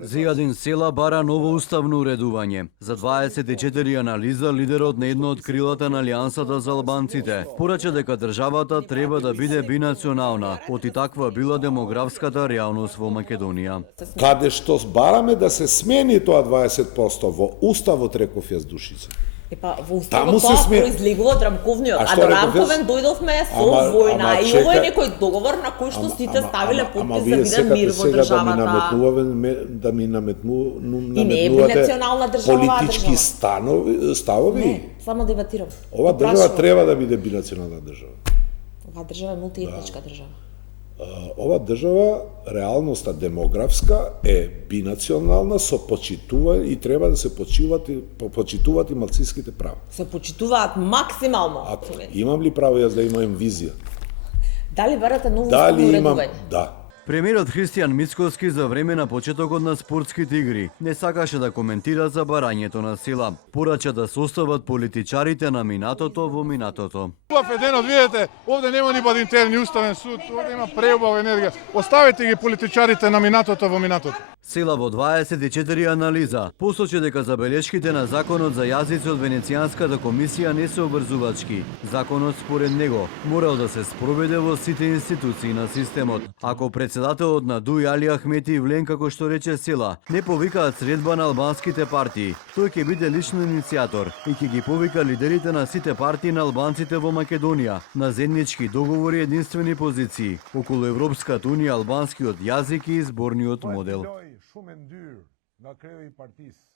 Зијадин Села бара ново уставно уредување. За 24 анализа лидерот на едно од крилата на Алијансата за албанците порача дека државата треба да биде бинационална, оти таква била демографската реалност во Македонија. Каде што бараме да се смени тоа 20% во уставот, реков јас Душица. Епа, во уставот тоа произлегува од Рамковниот, а до Рамковен дојдовме со војна и ова е некој договор на кој што сите ставиле подпис за виден мир во државата. Да ми наметнувате и не е бинационална држава, политички ставови? Не, само дебатирам. Ова држава треба да биде бинационална држава. Ова држава е мултиетничка држава. Ова држава, реалноста демографска е бинационална со почитување и треба да се почитуваат и малцинските права. Се почитуваат максимално. Имам ли право јас да имам визија? Дали барате ново уставно уредување? Да. Премиерот Христијан Мицкоски за време на почетокот на спортските игри не сакаше да коментира за барањето на Села. Порача да се остават политичарите на минатото во минатото. Феденот, видете, овде нема ни Бадинтер, ни Уставен суд, овде има преубава енергија. Оставете ги политичарите на минатото во минатото. Села во 24 анализа посочи дека забелешките на законот за јазици од Венецијанската комисија не се обрзувачки. Законот според него морал да се спроведе во сите институции на системот. Ако председателот на ДУИ Али Ахмети Ивлен, како што рече Села, не повикаат средба на албанските партии, тој ќе биде лично иницијатор и ќе ги повика лидерите на сите партии на албанците во Македонија на заеднички договори и единствени позиции околу Европската унија, албанскиот јазик и изборниот модел. Шумен dyr nga kreu I partisë.